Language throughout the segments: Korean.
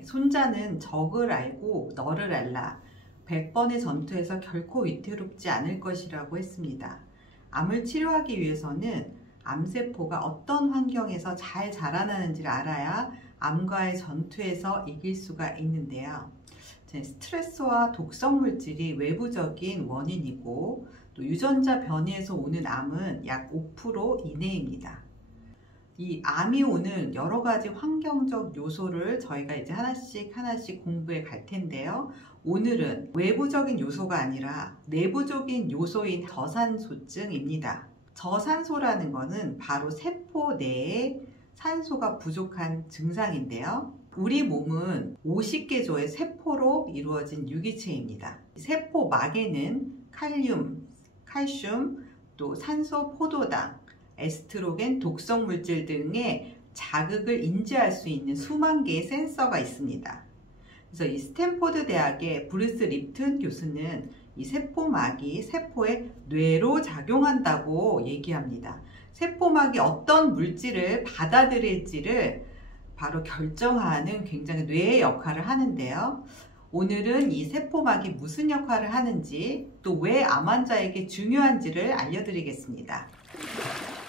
손자는 적을 알고 너를 알라. 100번의 전투에서 결코 위태롭지 않을 것이라고 했습니다. 암을 치료하기 위해서는 암세포가 어떤 환경에서 잘 자라나는지를 알아야 암과의 전투에서 이길 수가 있는데요. 스트레스와 독성 물질이 외부적인 원인이고 또 유전자 변이에서 오는 암은 약 5% 이내입니다. 이 암이 오는 여러 가지 환경적 요소를 저희가 이제 하나씩 공부해 갈 텐데요. 오늘은 외부적인 요소가 아니라 내부적인 요소인 저산소증입니다. 저산소라는 것은 바로 세포 내에 산소가 부족한 증상인데요. 우리 몸은 50개조의 세포로 이루어진 유기체입니다. 세포막에는 칼슘, 또 산소 포도당, 에스트로겐, 독성 물질 등의 자극을 인지할 수 있는 수만 개의 센서가 있습니다. 그래서 이 스탠포드 대학의 브루스 립튼 교수는 이 세포막이 세포의 뇌로 작용한다고 얘기합니다. 세포막이 어떤 물질을 받아들일지를 바로 결정하는 굉장히 뇌의 역할을 하는데요. 오늘은 이 세포막이 무슨 역할을 하는지 또 왜 암 환자에게 중요한지를 알려드리겠습니다.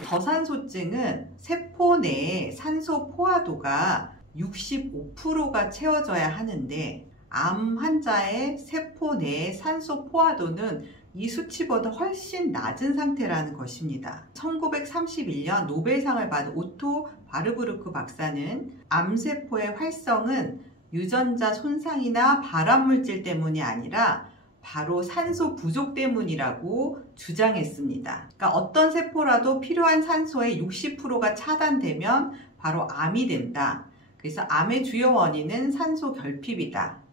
저산소증은 세포 내에 산소 포화도가 65%가 채워져야 하는데 암 환자의 세포 내의 산소 포화도는 이 수치보다 훨씬 낮은 상태라는 것입니다. 1931년 노벨상을 받은 오토 바르부르크 박사는 암세포의 활성은 유전자 손상이나 발암물질 때문이 아니라 바로 산소 부족 때문이라고 주장했습니다. 그러니까 어떤 세포라도 필요한 산소의 60%가 차단되면 바로 암이 된다. 그래서 암의 주요 원인은 산소 결핍이다.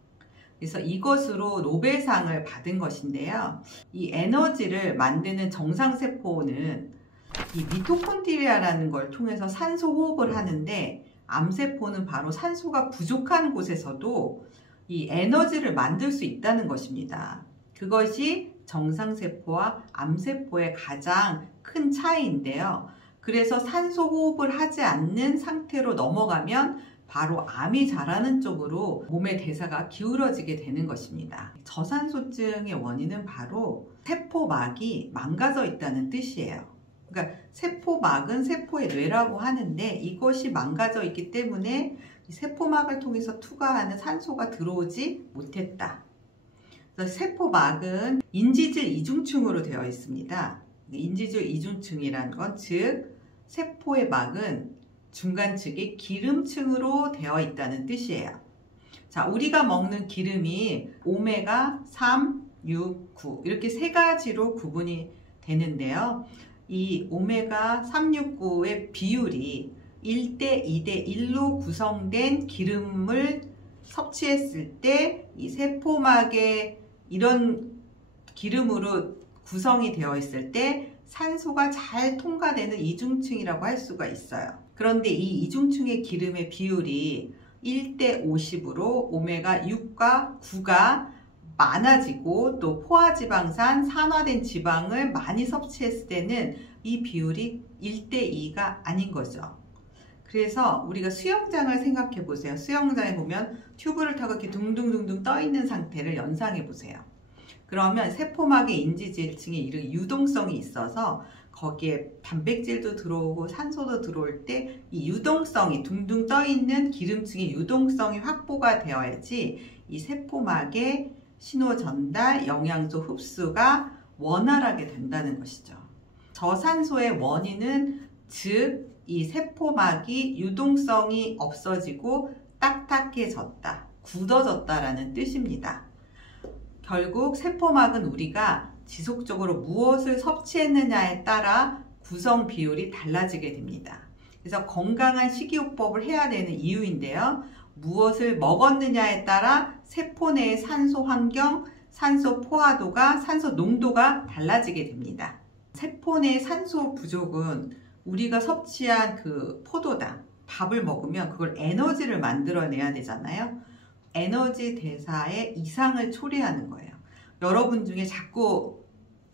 그래서 이것으로 노벨상을 받은 것인데요. 이 에너지를 만드는 정상세포는 이 미토콘드리아라는 걸 통해서 산소 호흡을 하는데 암세포는 바로 산소가 부족한 곳에서도 이 에너지를 만들 수 있다는 것입니다. 그것이 정상세포와 암세포의 가장 큰 차이인데요. 그래서 산소 호흡을 하지 않는 상태로 넘어가면 바로 암이 자라는 쪽으로 몸의 대사가 기울어지게 되는 것입니다. 저산소증의 원인은 바로 세포막이 망가져 있다는 뜻이에요. 그러니까 세포막은 세포의 뇌라고 하는데 이것이 망가져 있기 때문에 세포막을 통해서 투과하는 산소가 들어오지 못했다. 그래서 세포막은 인지질 이중층으로 되어 있습니다. 인지질 이중층이란 건 즉 세포의 막은 중간 측이 기름층으로 되어 있다는 뜻이에요. 자, 우리가 먹는 기름이 오메가 3, 6, 9 이렇게 세 가지로 구분이 되는데요. 이 오메가 3, 6, 9의 비율이 1대 2대 1로 구성된 기름을 섭취했을 때 이 세포막에 이런 기름으로 구성이 되어 있을 때 산소가 잘 통과되는 이중층이라고 할 수가 있어요. 그런데 이 이중층의 기름의 비율이 1대 50으로 오메가 6과 9가 많아지고 또 포화지방산, 산화된 지방을 많이 섭취했을 때는 이 비율이 1대 2가 아닌 거죠. 그래서 우리가 수영장을 생각해 보세요. 수영장에 보면 튜브를 타고 이렇게 둥둥둥둥 떠 있는 상태를 연상해 보세요. 그러면 세포막의 인지질층에 이런 유동성이 있어서 거기에 단백질도 들어오고 산소도 들어올 때 이 유동성이 둥둥 떠 있는 기름층의 유동성이 확보가 되어야지 이 세포막의 신호 전달, 영양소 흡수가 원활하게 된다는 것이죠. 저산소의 원인은 즉 이 세포막이 유동성이 없어지고 딱딱해졌다, 굳어졌다라는 뜻입니다. 결국 세포막은 우리가 지속적으로 무엇을 섭취했느냐에 따라 구성 비율이 달라지게 됩니다. 그래서 건강한 식이요법을 해야 되는 이유인데요. 무엇을 먹었느냐에 따라 세포 내의 산소 환경, 산소 포화도가, 산소 농도가 달라지게 됩니다. 세포 내 산소 부족은 우리가 섭취한 그 포도당, 밥을 먹으면 그걸 에너지를 만들어내야 되잖아요. 에너지 대사에 이상을 초래하는 거예요. 여러분 중에 자꾸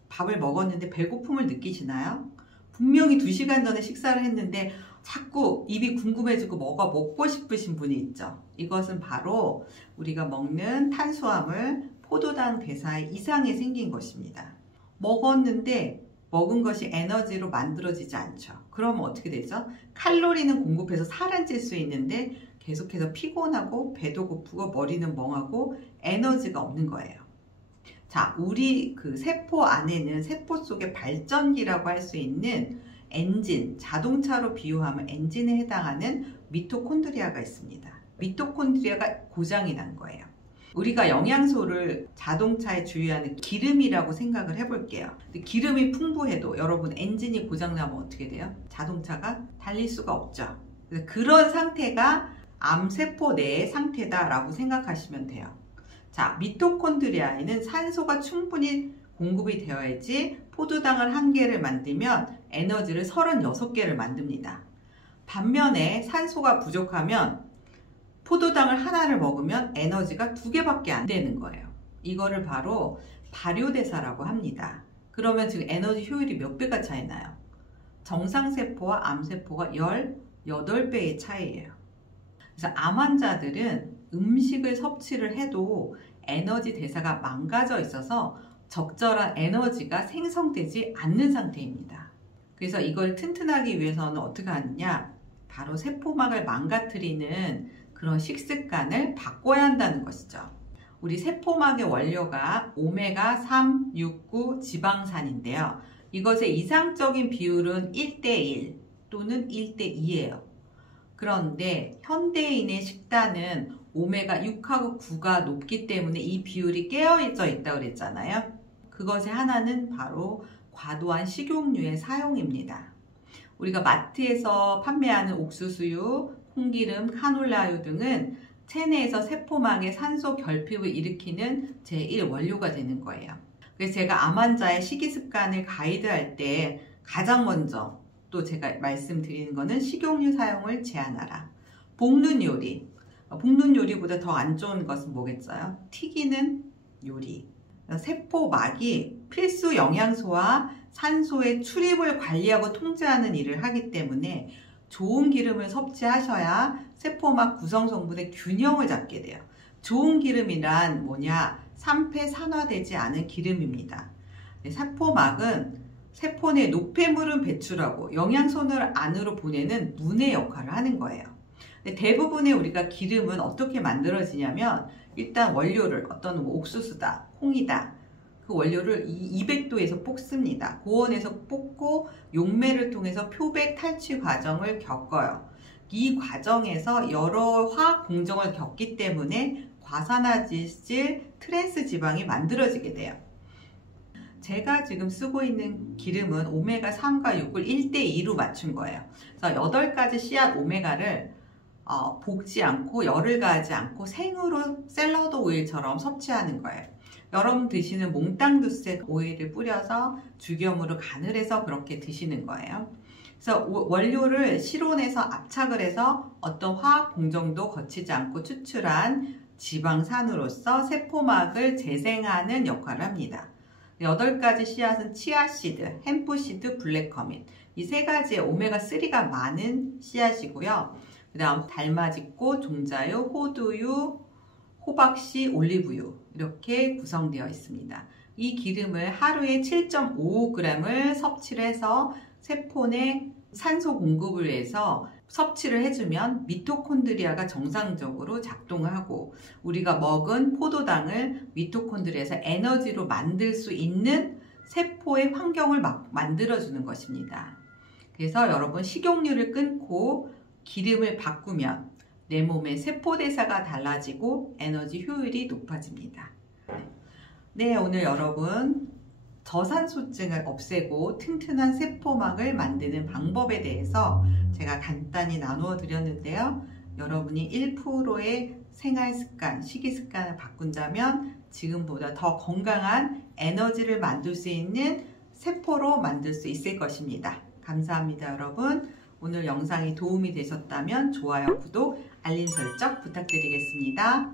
밥을 먹었는데 배고픔을 느끼시나요? 분명히 2시간 전에 식사를 했는데 자꾸 입이 궁금해지고 뭐가 먹고 싶으신 분이 있죠. 이것은 바로 우리가 먹는 탄수화물, 포도당 대사에 이상이 생긴 것입니다. 먹었는데 먹은 것이 에너지로 만들어지지 않죠. 그러면 어떻게 되죠? 칼로리는 공급해서 살은 찔 수 있는데 계속해서 피곤하고 배도 고프고 머리는 멍하고 에너지가 없는 거예요. 자, 우리 그 세포 안에는 세포 속의 발전기라고 할 수 있는 엔진, 자동차로 비유하면 엔진에 해당하는 미토콘드리아가 있습니다. 미토콘드리아가 고장이 난 거예요. 우리가 영양소를 자동차에 주유하는 기름이라고 생각을 해볼게요. 근데 기름이 풍부해도 여러분 엔진이 고장나면 어떻게 돼요? 자동차가 달릴 수가 없죠. 그래서 그런 상태가 암세포 내의 상태다라고 생각하시면 돼요. 자, 미토콘드리아에는 산소가 충분히 공급이 되어야지 포도당을 1개를 만들면 에너지를 36개를 만듭니다. 반면에 산소가 부족하면 포도당을 하나를 먹으면 에너지가 2개밖에 안 되는 거예요. 이거를 바로 발효대사라고 합니다. 그러면 지금 에너지 효율이 몇 배가 차이 나요? 정상세포와 암세포가 18배의 차이예요. 그래서 암 환자들은 음식을 섭취를 해도 에너지 대사가 망가져 있어서 적절한 에너지가 생성되지 않는 상태입니다. 그래서 이걸 튼튼하기 위해서는 어떻게 하느냐? 바로 세포막을 망가뜨리는 그런 식습관을 바꿔야 한다는 것이죠. 우리 세포막의 원료가 오메가3, 6, 9 지방산인데요. 이것의 이상적인 비율은 1:1 또는 1:2예요. 그런데 현대인의 식단은 오메가 6하고 9가 높기 때문에 이 비율이 깨어져 있다고 그랬잖아요. 그것의 하나는 바로 과도한 식용유의 사용입니다. 우리가 마트에서 판매하는 옥수수유, 콩기름, 카놀라유 등은 체내에서 세포막의 산소 결핍을 일으키는 제1원료가 되는 거예요. 그래서 제가 암 환자의 식이습관을 가이드할 때 가장 먼저 또 제가 말씀드리는 거는 식용유 사용을 제한하라. 볶는 요리. 볶는 요리보다 더 안 좋은 것은 뭐겠어요? 튀기는 요리. 세포막이 필수 영양소와 산소의 출입을 관리하고 통제하는 일을 하기 때문에 좋은 기름을 섭취하셔야 세포막 구성 성분의 균형을 잡게 돼요. 좋은 기름이란 뭐냐? 산패산화되지 않은 기름입니다. 세포막은 세포 내 노폐물을 배출하고 영양소를 안으로 보내는 문의 역할을 하는 거예요. 대부분의 우리가 기름은 어떻게 만들어지냐면 일단 원료를 어떤 옥수수다, 콩이다. 그 원료를 200도에서 볶습니다. 고온에서 볶고 용매를 통해서 표백 탈취 과정을 겪어요. 이 과정에서 여러 화학 공정을 겪기 때문에 과산화지질 트랜스 지방이 만들어지게 돼요. 제가 지금 쓰고 있는 기름은 오메가3과 6을 1:2로 맞춘 거예요. 그래서 8가지 씨앗 오메가를 볶지 않고 열을 가하지 않고 생으로 샐러드 오일처럼 섭취하는 거예요. 여러분 드시는 몽땅두셋 오일을 뿌려서 죽염으로 간을 해서 그렇게 드시는 거예요. 그래서 원료를 실온에서 압착을 해서 어떤 화학 공정도 거치지 않고 추출한 지방산으로서 세포막을 재생하는 역할을 합니다. 8가지 씨앗은 치아씨드, 햄프씨드, 블랙커민 이 3가지의 오메가3가 많은 씨앗이고요. 그 다음 달맞이꽃, 종자유, 호두유, 호박씨, 올리브유 이렇게 구성되어 있습니다. 이 기름을 하루에 7.55g을 섭취를 해서 세포 내 산소 공급을 위해서 섭취를 해주면 미토콘드리아가 정상적으로 작동하고 우리가 먹은 포도당을 미토콘드리아에서 에너지로 만들 수 있는 세포의 환경을 만들어주는 것입니다. 그래서 여러분 식용유를 끊고 기름을 바꾸면 내 몸의 세포대사가 달라지고 에너지 효율이 높아집니다. 네, 오늘 여러분 저산소증을 없애고 튼튼한 세포막을 만드는 방법에 대해서 제가 간단히 나누어 드렸는데요. 여러분이 1%의 생활습관, 식이습관을 바꾼다면 지금보다 더 건강한 에너지를 만들 수 있는 세포로 만들 수 있을 것입니다. 감사합니다, 여러분. 오늘 영상이 도움이 되셨다면 좋아요, 구독, 알림 설정 부탁드리겠습니다.